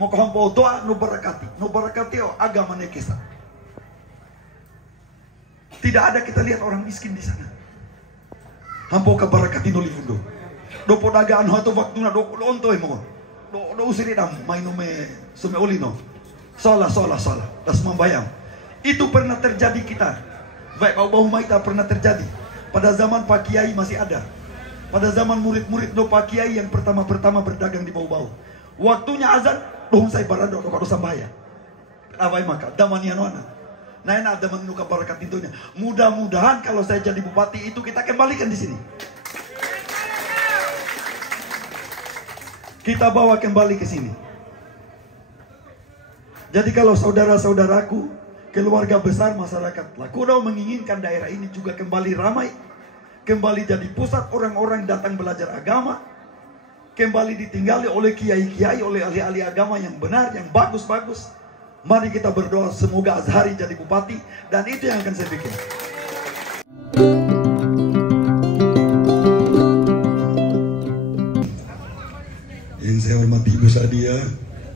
Mau kampau doa no barakati agama nekesa. Tidak ada kita lihat orang miskin di sana. Hampau ka barakati no lifundo. Do podagaan hato waktu na do onto mo. Do usiri dam maino me sume olino. Salah. Das membayang. Itu pernah terjadi kita. Baik bau maita pernah terjadi. Pada zaman Pak Kiai masih ada. Pada zaman murid-murid do Pak Kiai yang pertama-pertama berdagang di bau-bau. Waktunya azan, dong saya barang do kado sambaya. Awai maka damanian wana. Nah enak daman nuka barakat intonya. Mudah-mudahan kalau saya jadi bupati itu kita kembalikan di sini. Kita bawa kembali ke sini. Jadi kalau saudara-saudaraku, keluarga besar masyarakat Lakudau menginginkan daerah ini juga kembali ramai, kembali jadi pusat orang-orang datang belajar agama, kembali ditinggali oleh kiai-kiai, oleh ahli-ahli agama yang benar, yang bagus-bagus. Mari kita berdoa semoga Azhari jadi bupati, dan itu yang akan saya bikin. Yang saya hormati Ibu Sadia,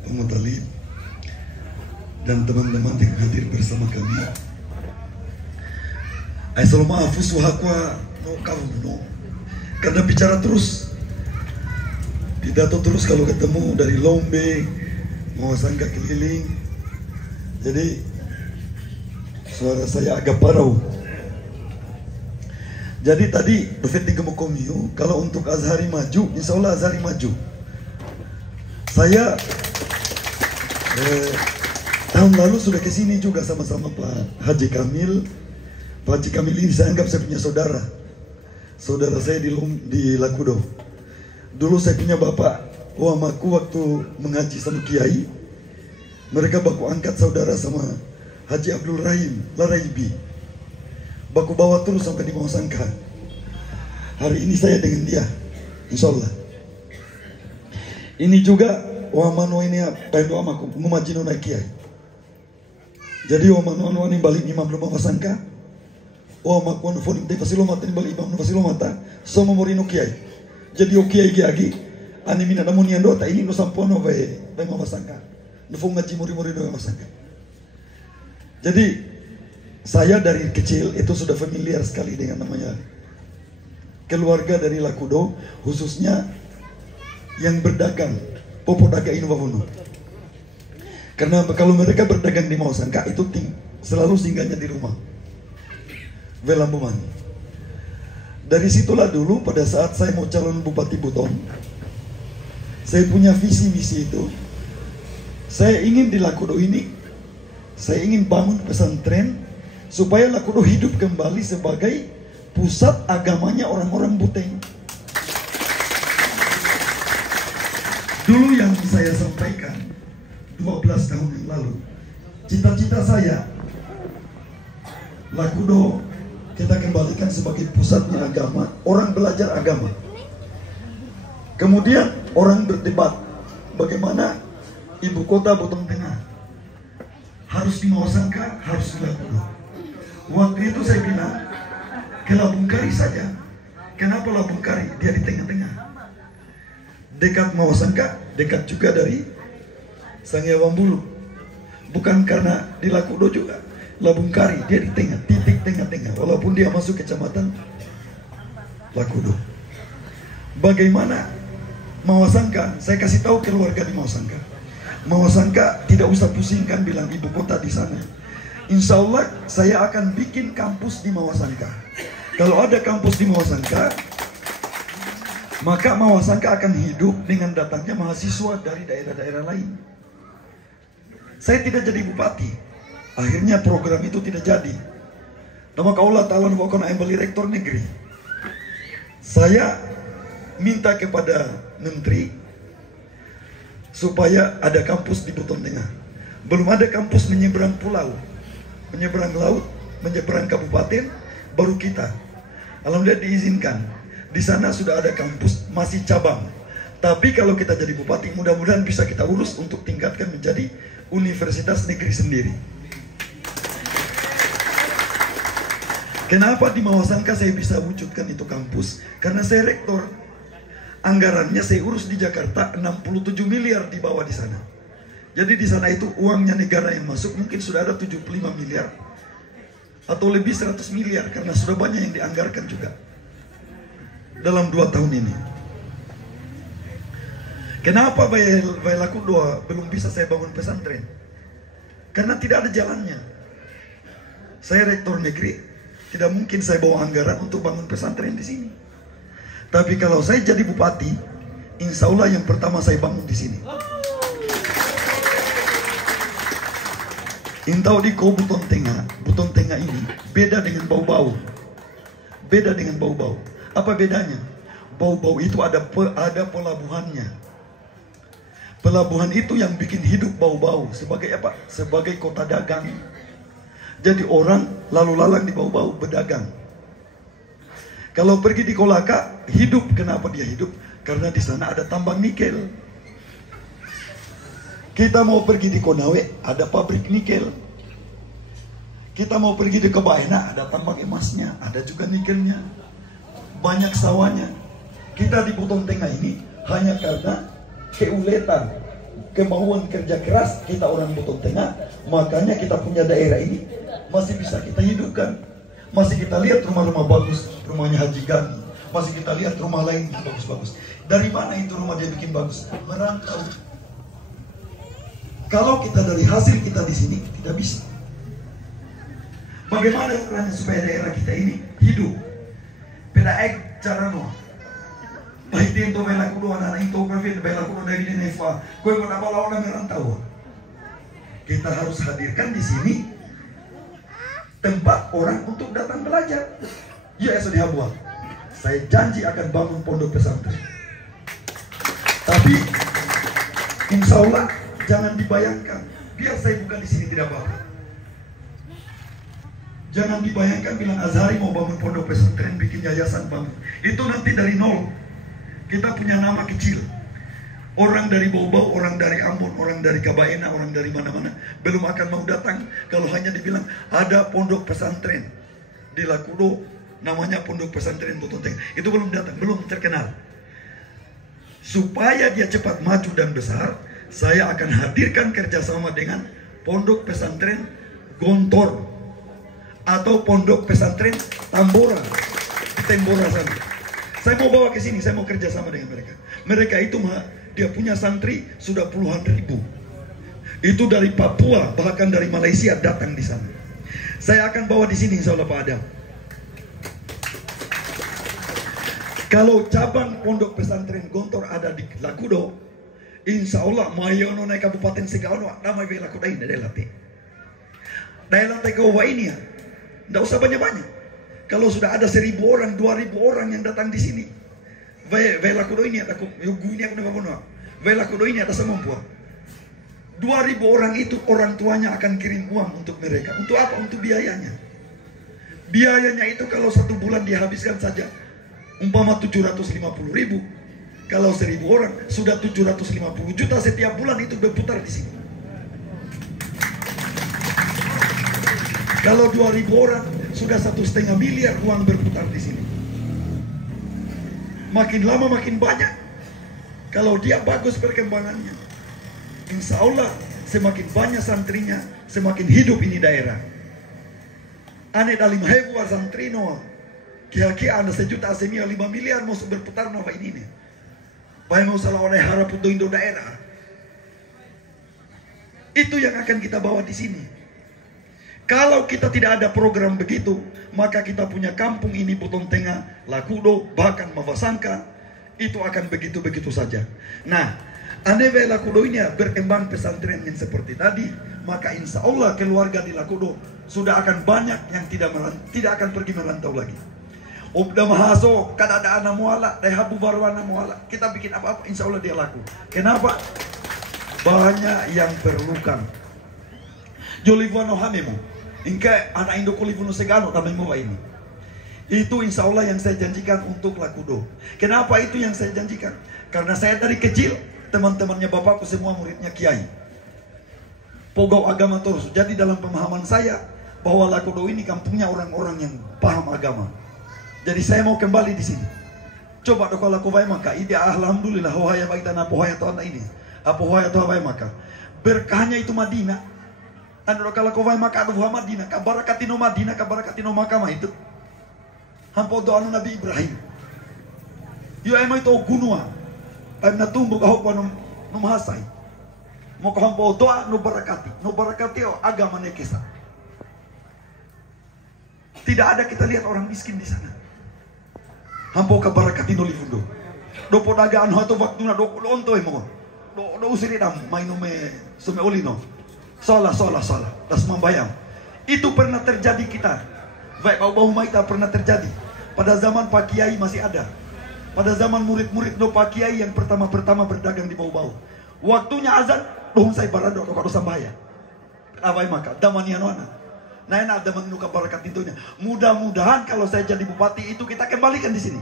Pak Mutalib, dan teman-teman yang hadir bersama kami. Assalamualaikum warahmatullahi. Karena bicara terus, pidato terus kalau ketemu dari Lombe, mau sangka keliling. Jadi suara saya agak parau. Jadi tadi Dufet di Gemukomiu, kalau untuk Azhari maju, insya Allah Azhari maju. Saya tahun lalu sudah kesini juga sama-sama Pak Haji Kamil. Pak Haji Kamil ini saya anggap saya punya saudara. Saudara saya di Lakudau. Dulu saya punya bapak wamaku waktu mengaji sama Kiai. Mereka baku angkat saudara sama Haji Abdul Rahim Laraibi. Baku bawa terus sampai di Mawasangka. Hari ini saya dengan dia, insya Allah. Ini juga wamano ini pendoa maku ngumajino na Kiai. Jadi wamano ini balik imam lumah Mawasangka. Wamaku phone de fasilomata ni balik imam fasilomata sama morino Kiai. Jadi o Kiai giagi ani mina namun yang dota ini no sampono be Mawasangka. Nufung ngaji muri-muri doang Mawasangka. Jadi saya dari kecil itu sudah familiar sekali dengan namanya keluarga dari Lakudau, khususnya yang berdagang popodaga Inuwahono. Karena kalau mereka berdagang di Mawasangka itu selalu singgahnya di rumah Velambuman. Dari situlah dulu pada saat saya mau calon Bupati Buton, saya punya visi misi itu. Saya ingin di Lakudau ini, saya ingin bangun pesantren supaya Lakudau hidup kembali sebagai pusat agamanya orang-orang Buteng. Dulu yang saya sampaikan 12 tahun yang lalu, cita-cita saya Lakudau kita kembalikan sebagai pusatnya agama, orang belajar agama. Kemudian orang berdebat bagaimana ibu kota Buton Tengah harus di Mawasangka, harus di Lakudau. Waktu itu saya bilang ke Labungkari saja. Kenapa Labungkari? Dia di tengah-tengah, dekat Mawasangka, dekat juga dari Sangiawambulu. Bukan karena di Lakudau juga, Labungkari dia di tengah, titik tengah-tengah. Walaupun dia masuk kecamatan Lakudau. Bagaimana Mawasangka? Saya kasih tahu keluarga di Mawasangka. Mawasangka tidak usah pusingkan bilang ibu kota di sana. Insya Allah saya akan bikin kampus di Mawasangka. Kalau ada kampus di Mawasangka, maka Mawasangka akan hidup dengan datangnya mahasiswa dari daerah-daerah lain. Saya tidak jadi bupati. Akhirnya program itu tidak jadi. Nama kaulah talon pokoknya embali rektor negeri. Saya minta kepada menteri supaya ada kampus di Buton Tengah. Belum ada kampus menyeberang pulau, menyeberang laut, menyeberang kabupaten, baru kita. Alhamdulillah diizinkan. Di sana sudah ada kampus, masih cabang. Tapi kalau kita jadi bupati, mudah-mudahan bisa kita urus untuk tingkatkan menjadi universitas negeri sendiri. Kenapa di Mawasangka saya bisa wujudkan itu kampus? Karena saya rektor. Anggarannya saya urus di Jakarta 67 miliar dibawa di sana. Jadi di sana itu uangnya negara yang masuk mungkin sudah ada 75 miliar atau lebih 100 miliar karena sudah banyak yang dianggarkan juga dalam 2 tahun ini. Kenapa Bayi Lakudo belum bisa saya bangun pesantren? Karena tidak ada jalannya. Saya rektor negeri, tidak mungkin saya bawa anggaran untuk bangun pesantren di sini. Tapi kalau saya jadi bupati, insya Allah yang pertama saya bangun di sini. Intau di Buton Tengah ini beda dengan bau-bau. Beda dengan bau-bau. Apa bedanya? Bau-bau itu ada pelabuhannya. Pelabuhan itu yang bikin hidup bau-bau. Sebagai apa? Sebagai kota dagang. Jadi orang lalu lalang di bau-bau berdagang. Kalau pergi di Kolaka, hidup. Kenapa dia hidup? Karena di sana ada tambang nikel. Kita mau pergi di Konawe, ada pabrik nikel. Kita mau pergi di Kebaena, ada tambang emasnya, ada juga nikelnya. Banyak sawahnya. Kita di Buton Tengah ini hanya karena keuletan, kemauan kerja keras kita orang Buton Tengah, makanya kita punya daerah ini masih bisa kita hidupkan. Masih kita lihat rumah-rumah bagus, rumahnya Haji Gani. Masih kita lihat rumah lain yang bagus-bagus. Dari mana itu rumah dia bikin bagus? Merantau. Kalau kita dari hasil kita di sini tidak bisa. Bagaimana caranya supaya daerah kita ini hidup? Pedaek cara no. Baik itu Bayi Lakudo anak itu Bayi Lakudo dari Neva. Kau mau apa lawan merantau? Kita harus hadirkan di sini tempat orang untuk datang belajar. Ya sudah buat. Saya janji akan bangun pondok pesantren. Tapi insya Allah jangan dibayangkan, biar saya bukan di sini tidak apa-apa. Jangan dibayangkan bilang Azhari mau bangun pondok pesantren, bikin yayasan bangun. Itu nanti dari nol. Kita punya nama kecil. Orang dari Bau-Bau, orang dari Ambon, orang dari Kabaena, orang dari mana-mana belum akan mau datang kalau hanya dibilang ada pondok pesantren di Lakudo, namanya pondok pesantren Buton Tengah. Itu belum datang, belum terkenal. Supaya dia cepat maju dan besar, saya akan hadirkan kerjasama dengan pondok pesantren Gontor atau pondok pesantren Tambora di Tembora sana. Saya mau bawa ke sini, saya mau kerjasama dengan mereka. Mereka itu dia punya santri sudah puluhan ribu. Itu dari Papua, bahkan dari Malaysia datang di sana. Saya akan bawa di sini insya Allah Pak Adam. Kalau cabang pondok pesantren Gontor ada di Lakudo, insya Allah mayono naik kabupaten Segaono nama Bayi Lakudo ini ada latih. Daerah Tegawa ini ya, tidak usah banyak-banyak. Kalau sudah ada 1.000 orang, 2.000 orang yang datang di sini, Bayi Lakudo ini ada guni aku nama Bayi Lakudo ini ada semampu. 2.000 orang itu orang tuanya akan kirim uang untuk mereka. Untuk apa? Untuk biayanya. Biayanya itu kalau 1 bulan dihabiskan saja umpama 750.000. Kalau 1.000 orang sudah 750 juta setiap bulan itu berputar di sini. Kalau 2.000 orang sudah 1,5 miliar uang berputar di sini. Makin lama makin banyak. Kalau dia bagus perkembangannya, insya Allah semakin banyak santrinya, semakin hidup ini daerah. Ane dalim hebu santrino, kira-kira ada 1 juta asemia 5 miliar mau berputar nova ini nih. Baik mau salah oleh harap untuk Indo daerah. Itu yang akan kita bawa di sini. Kalau kita tidak ada program begitu, maka kita punya kampung ini Buton Tengah, Lakudo, bahkan Mavasangka, itu akan begitu-begitu saja. Nah, andai Lakudo ini berkembang pesantren yang seperti tadi, maka insya Allah keluarga di Lakudo sudah akan banyak yang tidak akan pergi merantau lagi. Obda mahaso, kada ada anak muala, dehabu barwana muala. Kita bikin apa-apa, insya Allah dia laku. Kenapa? Banyak yang perlukan. Jolivano hamemu, ingka anak Indo kulivuno segano tamemu ini. Itu insya Allah yang saya janjikan untuk Lakudo. Kenapa itu yang saya janjikan? Karena saya dari kecil, teman-temannya bapakku semua muridnya kiai. Pogau agama terus. Jadi dalam pemahaman saya, bahwa Lakudo ini kampungnya orang-orang yang paham agama. Jadi saya mau kembali di sini. Coba kalau aku baik maka ide alhamdulillah wahai baik dan apa wahai Tuhan ini. Apa wahai Tuhan baik maka. berkahnya itu Madinah. Ando kalau kau vai maka adu Madinah, kabarakatino Madinah, kabarakatino Makkah itu. Hampo doa Nabi Ibrahim. Yo emo itu gunua. Ay natumbo kahok pa nung hasay. Mo kahampo doa no barakati o agama ne kesa. Tidak ada kita lihat orang miskin di sana. Hampo kabarakati no lifundo. Do podagaan ho to waktu na do onto mo. Do usiri dam maino me sume olino. Sola. Das membayang. Itu pernah terjadi kita. Baik bau maita pernah terjadi. Pada zaman Pak Kiai masih ada. Pada zaman murid-murid do Pak Kiai yang pertama-pertama berdagang di bau-bau. Waktunya azan, dohong saya barado kado sambaya. Awai maka damanian wana. Nah enak ada menuka barakat intunya. Mudah-mudahan kalau saya jadi bupati itu kita kembalikan di sini.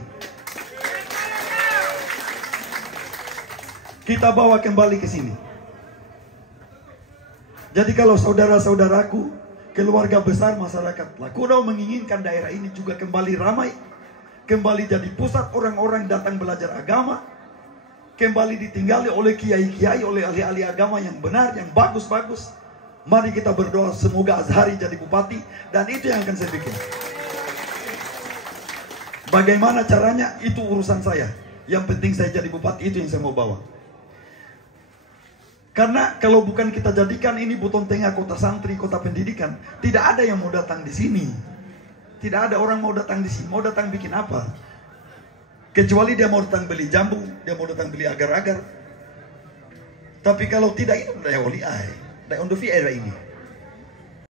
Kita bawa kembali ke sini. Jadi kalau saudara-saudaraku, keluarga besar masyarakat Lakudau menginginkan daerah ini juga kembali ramai, kembali jadi pusat orang-orang datang belajar agama, kembali ditinggali oleh kiai-kiai, oleh ahli-ahli agama yang benar, yang bagus-bagus. Mari kita berdoa semoga Azhari jadi bupati, dan itu yang akan saya bikin. Bagaimana caranya itu urusan saya. Yang penting saya jadi bupati, itu yang saya mau bawa. Karena kalau bukan kita jadikan ini Buton Tengah kota santri, kota pendidikan, tidak ada yang mau datang di sini. Tidak ada orang mau datang di sini. Mau datang bikin apa? Kecuali dia mau datang beli jambu, dia mau datang beli agar-agar. Tapi kalau tidak itu daya oli ai, daya ondovi era ini.